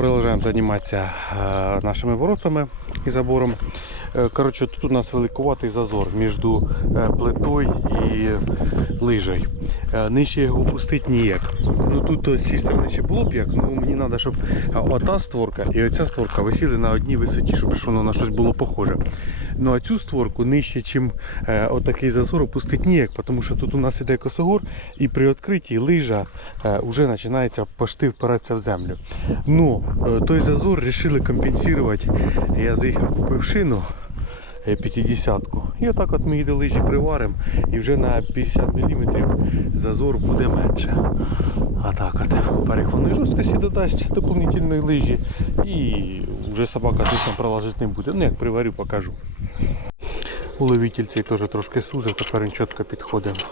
Продовжуємо займатися е, нашими воротами і забором. Е, Коротше, тут у нас великуватий зазор між е, плитою і лижею. Нижче його пустить ніяк. Ну тут з сторони ще було б як, ну мені треба, щоб ота створка і оця створка висіли на одній висоті, щоб воно на щось було похоже. Ну а цю створку нижче, чим е, отакий зазор, опустити ніяк, тому що тут у нас іде косогор, і при відкритті лижа е, вже починається пошти впиратися в землю. Ну, е, той зазор вирішили компенсувати. Я заїхав купив шину. е, 50-ку. І отак от ми її лижі приваримо і вже на 50 мм зазор буде менше. А так от переховної жорсткості додасть доповнительної лижі і вже собака звісно пролазити не буде. Ну як приварю, покажу. Уловитель цей теж трошки сузив, тепер він чітко підходить.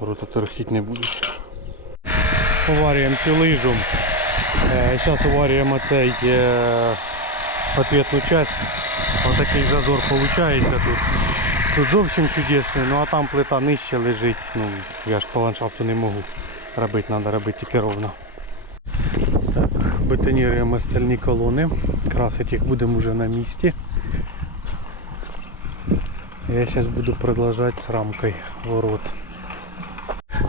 Ворота торохтіть не будуть. Уварюємо цю лижу. Зараз уварюємо цей е, ответну часть. Ось такий зазор виходить тут. Тут зовсім чудесний, ну а там плита нижче лежить. Ну, я ж по ландшафту не можу робити, треба робити тільки ровно. Бетоніруємо стальні колони. Красити їх будемо вже на місці. Я зараз буду продовжувати з рамкою ворот.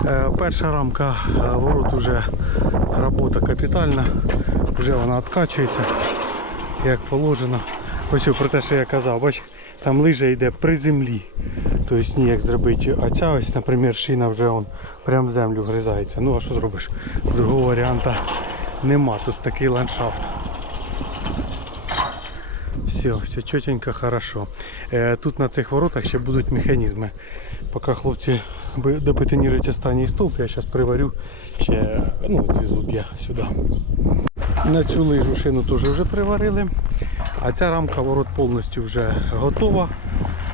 Е, Перша рамка е, ворот уже робота капітальна, вже вона відкачується, як положено. Ось про те, що я казав, бач, там лижа йде при землі. Тобто ніяк зробити. А ця ось, наприклад, шина вже прямо в землю вгризається. Ну а що зробиш? Другого варіанта нема. Тут такий ландшафт. Все, все чотенько, хорошо. Е, Тут на цих воротах ще будуть механізми. Поки хлопці би- останній стовп, я зараз приварю ще ну, ці зуб'я сюди. На цю лижу шину теж вже приварили. А ця рамка ворот повністю вже готова.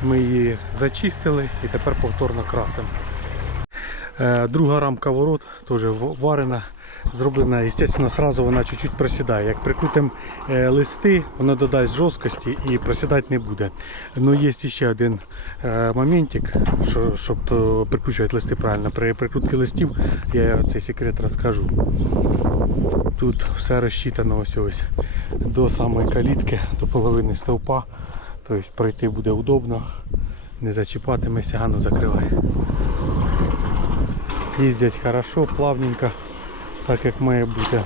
Ми її зачистили і тепер повторно красимо. Е, Друга рамка ворот теж варена, зроблена, звісно, сразу вона чуть-чуть просідає. Як прикрутимо е, листи, воно додасть жорсткості і просідати не буде. Ну є ще один е, моментик, щоб прикручувати листи правильно. При прикрутці листів я цей секрет розкажу. Тут все розчитано ось ось до самої калітки, до половини стовпа. Тобто пройти буде удобно, не зачіпатиметься, гарно закриває. Їздять хорошо, плавненько, так як має бути.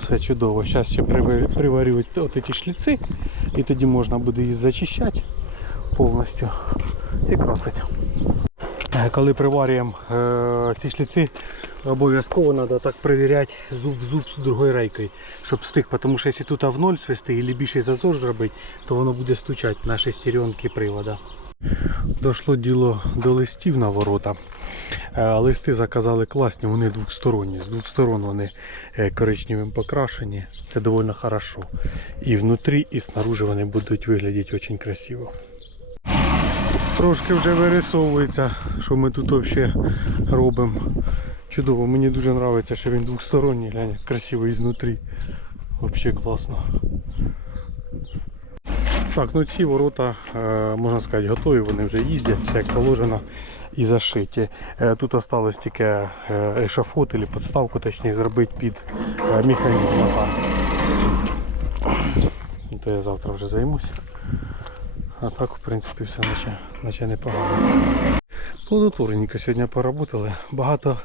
Все чудово. Зараз ще привар- приварюють от ці шліци і тоді можна буде їх зачищати повністю і красити. Е, Коли приварюємо е, ці шліци, обов'язково треба так перевіряти зуб в зуб з другою рейкою, щоб встиг, тому що якщо тут в ноль свести або більший зазор зробити, то воно буде стучати на шестеренки привода. Дошло діло до листів на ворота. Е, Листи заказали класні, вони двосторонні. З двох сторон вони е, коричневим покрашені. Це доволі хорошо. І внутрі, і снаружи вони будуть виглядати дуже красиво. Трошки вже вирисовується, що ми тут взагалі робимо. Чудово, мені дуже подобається, що він двосторонній, глянь, красивий знутрі. Взагалі класно. Так, ну ці ворота, е, можна сказати, готові, вони вже їздять, все як положено і зашиті. Е, Тут осталось тільки е, ешафот або підставку, точніше, зробити під е, механізм. То я завтра вже займусь. А так, в принципі, все наче, наче непогано. Плодотворненько сьогодні поработали. Багато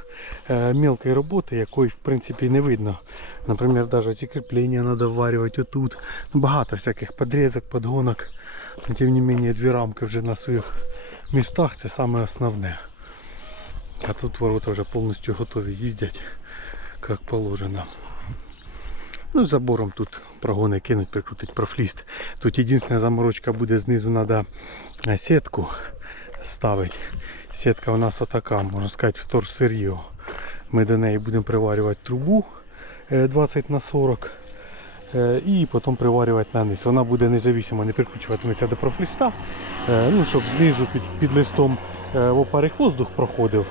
е, мелкої роботи, якої в принципі не видно. Наприклад, навіть ці кріплення треба вварювати отут. Ну, багато всяких подрізок, подгонок. Но, тим не менее, дві рамки вже на своїх містах це саме основне. А тут ворота вже повністю готові їздять, як положено. Ну, забором тут прогони кинуть, прикрутить профліст. Тут єдина заморочка буде знизу треба сітку ставити. Сітка у нас отака, можна сказати, втор сир'ю. Ми до неї будемо приварювати трубу е, 20 на 40 е, і потім приварювати на низ. Вона буде независимо, не прикручуватиметься до профліста, е, ну, щоб знизу під, під листом е, в опарих воздух проходив,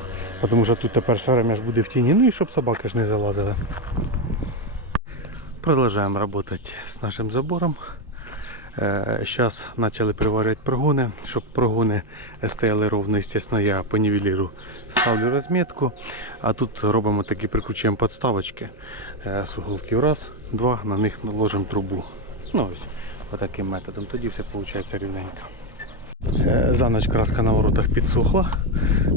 тому що тут тепер все время буде в тіні, ну і щоб собаки ж не залазили. Продолжаем работать с нашим забором. Зараз почали приварювати прогони, щоб прогони стояли ровно. Звісно, я по нівеліру ставлю розмітку, а тут робимо такі прикручуємо подставочки е, з уголків. Раз, два, на них наложимо трубу. Ну ось, отаким методом. Тоді все виходить рівненько. Е, За ніч краска на воротах підсохла,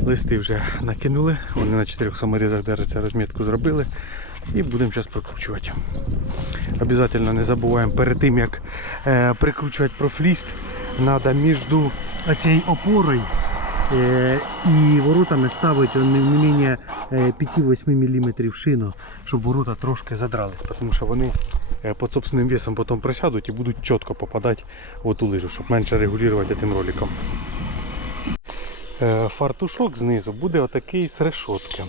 листи вже накинули, вони на чотирьох саморізах держаться, розмітку зробили. І будемо зараз прикручувати. Обязательно не забуваємо перед тим як е, прикручувати профліст, треба між цією опорою і воротами ставити не, не менше е, 5-8 мм шину, щоб ворота трошки задрались, тому що вони е, під собственним весом потім присядуть і будуть чітко попадати в ту лижу, щоб менше регулювати тим роликом. Е, Фартушок знизу буде отакий з решотки.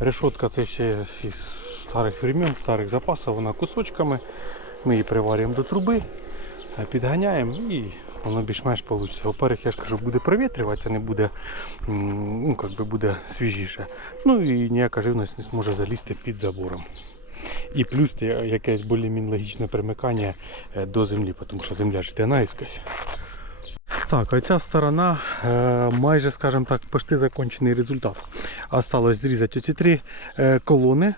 Решотка це ще із старих времен, старих запасів, вона кусочками. Ми її приварюємо до труби, е, підганяємо і воно більш-менш вийде. Во-перше, я ж кажу, буде провітрюватися, не буде, ну, как би буде свіжіше. Ну і ніяка живність не зможе залізти під забором. І плюс якесь більш-менш логічне примикання е, до землі, тому що земля ж йде наїскось. Так, а ця сторона е, майже, скажімо так, почти закончений результат. Осталось зрізати оці три е, колони,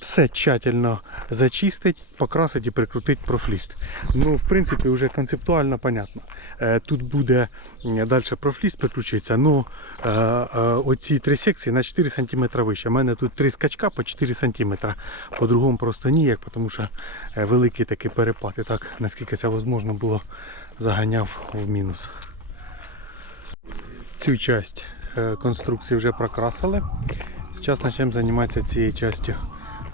все тщательно зачистити, покрасити і прикрутити профліст. Ну, в принципі, вже концептуально понятно. Е, тут буде далі профліст прикручується, ну е, е, оці три секції на 4 см вище. У мене тут три скачка по 4 см. По-другому просто ніяк, тому що великий такий перепад. Так, наскільки це можливо було, заганяв в мінус. Цю часть конструкції вже прокрасили. Зараз почнемо займатися цією частю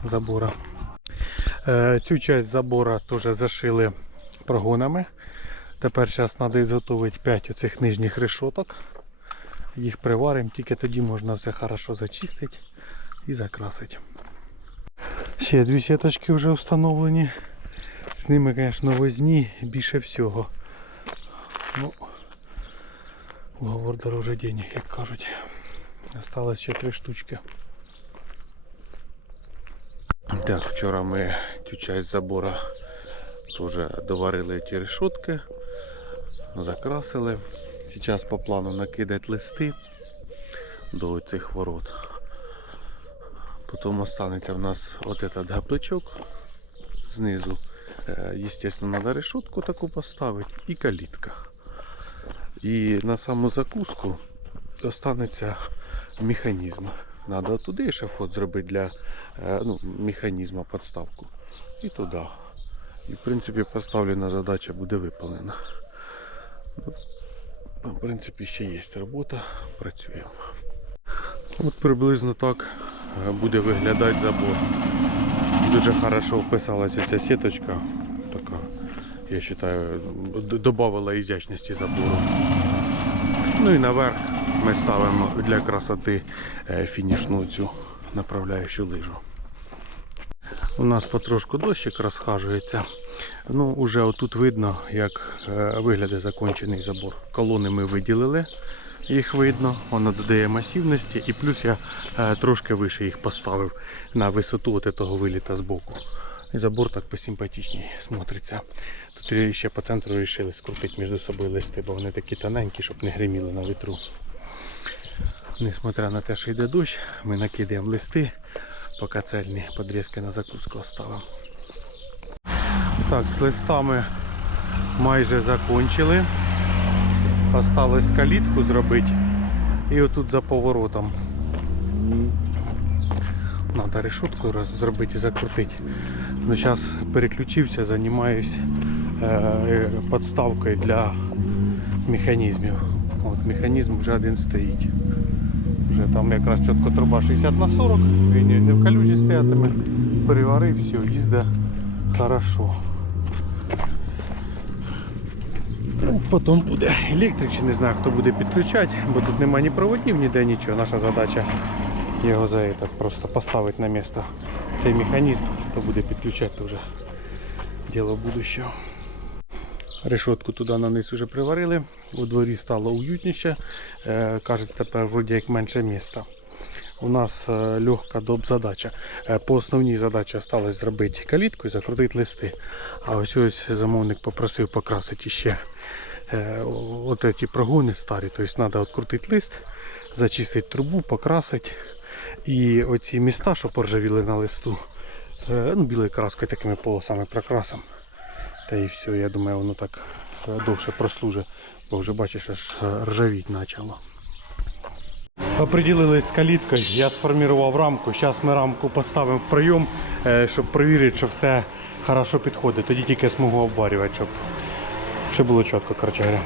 забора. Е, Цю часть забора теж зашили прогонами. Тепер зараз треба ізготовити 5 оцих нижніх решоток. Їх приваримо, тільки тоді можна все хорошо зачистити і закрасити. Ще дві сіточки вже встановлені. З ними, звісно, возні більше всього. Ну, уговор дороже денег, як кажуть. Осталось ще три штучки. Так, вчора ми цю часть забора теж доварили ті решетки, закрасили. Зараз по плану накидати листи до цих ворот. Потім останеться в нас от этот гапличок знизу. Е, Естественно, треба решетку таку поставити і калітка. І на саму закуску останеться механізм. Треба туди шафот зробити для е, ну, механізму підставку. І туди. І в принципі поставлена задача буде виконана. Ну, в принципі, ще є робота, працюємо. От приблизно так е, буде виглядати забор. Дуже хорошо вписалася ця сіточка. Така, я вважаю, додавала ізящності забору. Ну і наверх ми ставимо для красоти е, фінішну цю направляючу лижу. У нас потрошку дощик розхажується. Ну, уже отут видно, як е, виглядає закончений забор. Колони ми виділили, їх видно, воно додає масивності і плюс я е, трошки вище їх поставив на висоту от того виліта з боку. І забор так посимпатичній смотриться. Тут ще по центру вирішили скрутити між собою листи, бо вони такі тоненькі, щоб не гриміли на вітру. Несмотря на те, що йде дощ, ми накидаємо листи, поки цельні подрізки на закуску оставимо. Так, з листами майже закончили. Осталось калітку зробити. І отут за поворотом. Треба решетку зробити і закрутити. Ну, зараз переключився, займаюсь е, підставкою для механізмів. От механізм вже один стоїть. Вже там якраз чітко труба 60 на 40, він не- в калюжі стоятиме. Переварив, все, їздить хорошо. Ну, Потім буде електрик, чи не знаю, хто буде підключати, бо тут немає ні проводів, ніде нічого. Наша задача його за этот просто поставити на місце цей механізм, хто буде підключати, то вже діло будущого. Решетку туди на низ вже приварили. У дворі стало уютніше. Е, кажуть, тепер вроді як менше міста. у нас е, легка доп задача. Е, По основній задачі осталось зробити калітку і закрутити листи. А ось ось замовник попросив покрасити ще от ці прогони старі. Тобто треба відкрутити лист, зачистити трубу, покрасити. І оці міста, що поржавіли на листу, ну, білою краскою такими полосами прокрасом. Та і все, я думаю, воно так довше прослужить, бо вже бачиш, аж е, ржавіть почало. Определились з каліткою, я сформував рамку. Зараз ми рамку поставимо в прийом, е, щоб перевірити, що все хорошо підходить. Тоді тільки змогу обварювати, щоб все було чітко, коротше говоря.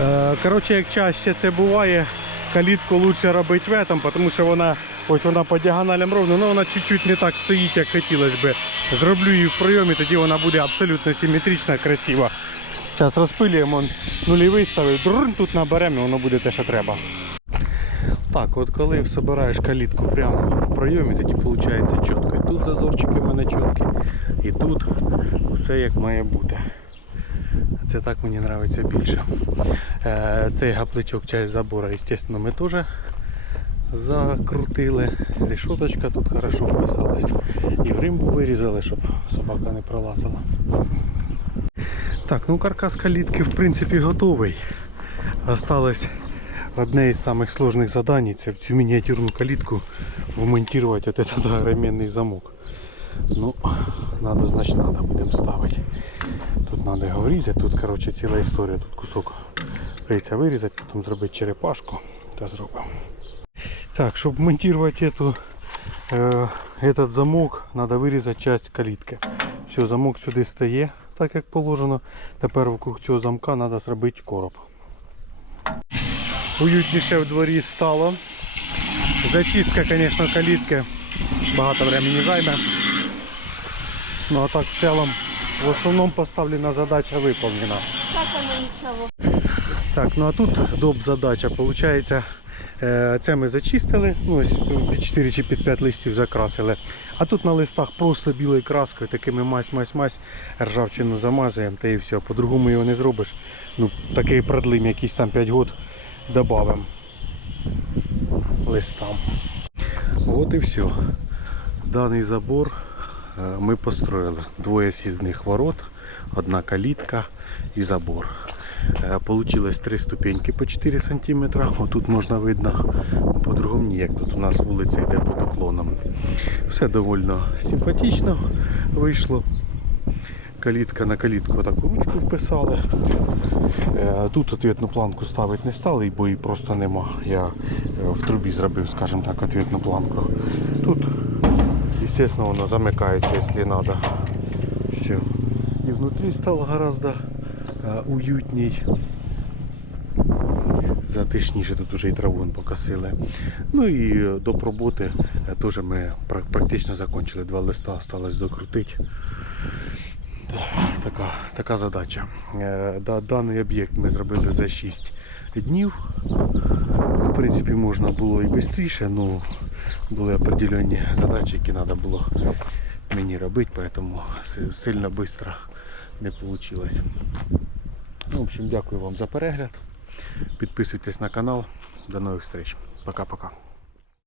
Е, Коротше, як чаще це буває, калітку краще робити в этом, тому що вона ось вона по діагоналям ровно, але вона чуть-чуть не так стоїть, як хотілося би. Зроблю її в прийомі, тоді вона буде абсолютно симетрична, красива. Зараз розпилюємо, он нулі виставив, друрн, тут наберемо, і воно буде те, що треба. Так, от коли збираєш калітку прямо в прийомі, тоді виходить чітко. І тут зазорчики в мене чіткі, і тут все як має бути. Це так мені подобається більше. Е, Цей гапличок, часть забора, звісно, ми теж закрутили. Решоточка тут хорошо вписалась. І в римбу вирізали, щоб собака не пролазила. Так, ну каркас калітки в принципі готовий. Осталось одне із самых сложных заданий це в цю мініатюрну калітку вмонтувати от этот огроменний замок. Ну, надо, значить, надо будемо ставити. Тут треба його врізати, тут короче, ціла історія, тут кусок прийдеться вирізати, потім зробити черепашку та зробимо. Так, щоб монтувати эту, э, этот замок, треба вирізати часть калітки. Все, замок сюди стає, так як положено. Тепер вокруг цього замка треба зробити короб. Уютніше в дворі стало. Зачистка, звісно, калітки багато времени займе. Ну а так в цілому, в основному поставлена задача виконана. Так ну а тут доп задача. Получається, це ми зачистили, ну ось під 4 чи під 5 листів закрасили. А тут на листах просто білою краскою, такими мась-мась-мась, ржавчину замазуємо та і все. По-другому його не зробиш. Ну, такий продлим, якийсь там 5 год додамо листам. От і все. Даний забор е, ми построїли. Двоє з'їзних ворот, одна калітка і забор. Е, Получилось три ступеньки по 4 см. Отут можна видно, по-другому ніяк. Тут у нас вулиця йде під уклоном. Все довольно симпатично вийшло. Калітка на калітку таку ручку вписали. Е, Тут ответну планку ставити не стали, бо її просто нема. Я е, в трубі зробив, скажімо так, ответну планку. Тут, звісно, воно замикається, якщо треба. Все. І внутрі стало гораздо уютній. Затишніше тут вже і траву покосили. Ну і е, до роботи е, теж ми практично закончили. Два листа осталось докрутити. Така, така задача. Е, Даний об'єкт ми зробили за 6 днів. В принципі, можна було і швидше, але були определенні задачі, які треба було мені робити, тому сильно швидко не вийшло. Ну, в общем, дякую вам за перегляд. Підписуйтесь на канал. До нових зустріч. Пока-пока.